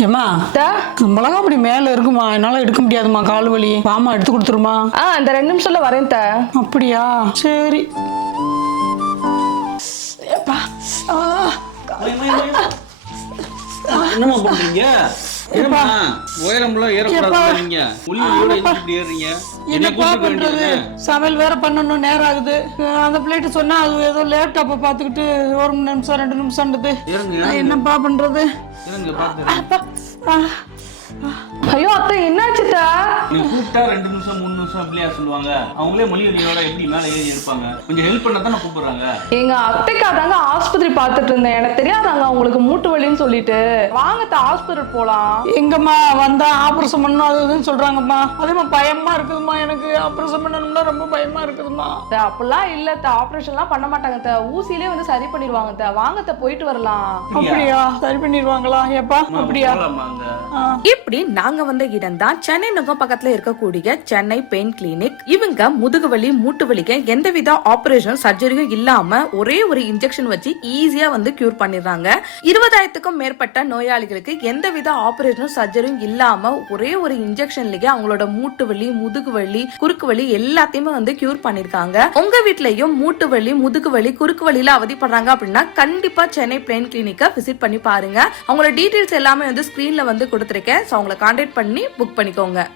ஏம்மா? அத்தா மிளகா அப்படி மேல இருக்குமா? என்னால எடுக்க முடியாதும்மா கால் வலி. வாமா எடுத்து கொடுத்துருமா. ஆ இந்த ரெண்டு நிமிஷம்ல வரேன் தா. அப்படியா? சரி. ஏப்பா. ஆ, என்னம்மா பண்றீங்க ஏமா உயரம்லாம் ஏறக்கூடாது நீங்க ஒளியோட எதுக்கு இப்படி ஏறுறீங்க? என்ன என்னப்பா பண்றது? வேண்டியது சமையல் வேற பண்ணணும் நேரம் ஆகுது. அஹ் அந்த பிளேட்டு சொன்னா அது ஏதோ லேப்டாப்பை பார்த்துக்கிட்டு ஒரு மணி நிமிஷம் ரெண்டு நிமிஷம்ன்றது. ஏறுங்க நான் என்னப்பா பண்றது? ஏறுங்க பாத்து அப்பா, ஆ, ஐயோ அத்தை நீ கூப்பிட்டா ரெண்டு நிமிஷம் மூணு நிமிஷம் அப்படியா சொல்லுவாங்க. அவங்களே மொழியோட எப்படி மேல ஏறி இருப்பாங்க? கொஞ்சம் ஹெல்ப் பண்ண தானே கூப்பிடுறாங்க. எங்க அத்தைக்காதாங்க ஆஸ்பத்திரி பார்த்துட்டு இருந்தேன் எனக்கு தெரியாதாங்க உங்களுக்கு மூட்டு வலின்னு சொல்லிட்டு. வாங்க அத்தை ஹாஸ்பிட்டல் போலாம். எங்கம்மா வந்தா ஆபரேஷன் பண்ணணும் அது இதுன்னு சொல்றாங்கம்மா. அதேமா பயமா இருக்குதும்மா எனக்கு. ஆபரேஷன் பண்ணணும்னா ரொம்ப பயமா இருக்குதும்மா. அத்தை, அப்படிலாம் இல்ல அத்தை. ஆப்ரேஷன்லாம் பண்ண மாட்டாங்க அத்தை. ஊசியிலே வந்து சரி பண்ணிடுவாங்க அத்தை. வாங்க அத்தை போயிட்டு வரலாம். அப்படியா? சரி பண்ணிடுவாங்களா? ஏப்பா அப்படியா. இப்படி நாங்க வந்த இடம் தான் சென்னை நுகம் பக்கத்துல இருக்கக்கூடிய சென்னை பெயின் கிளினிக். இவங்க முதுகு வலி மூட்டு வலிக்கு எந்தவித ஆபரேஷன் சர்ஜரியும் இல்லாம ஒரே ஒரு இன்ஜெக்ஷன் வச்சு ஈஸியா வந்து கியூர் பண்ணிடுறாங்க. இருபதாயிரத்துக்கும் மேற்பட்ட நோயாளிகளுக்கு எந்தவித ஆபரேஷனும் சர்ஜரியும் இல்லாம ஒரே ஒரு இன்ஜெக்ஷன்லயே அவங்களோட மூட்டு வலி முதுகு வலி குறுக்கு வலி எல்லாத்தையுமே வந்து கியூர் பண்ணிருக்காங்க. உங்க வீட்லயும் மூட்டு வலி முதுகு வலி குறுக்கு வலியில அவதிப்படுறாங்க அப்படின்னா கண்டிப்பா சென்னை பிளேன் கிளினிக்கை விசிட் பண்ணி பாருங்க. அவங்களோட டீடைல்ஸ் எல்லாமே வந்து ஸ்கிரீன்ல வந்து கொடுத்துருக்கேன். ஸோ அவங்களை கான்டாக்ட் பண்ணி புக் பண்ணிக்கோங்க.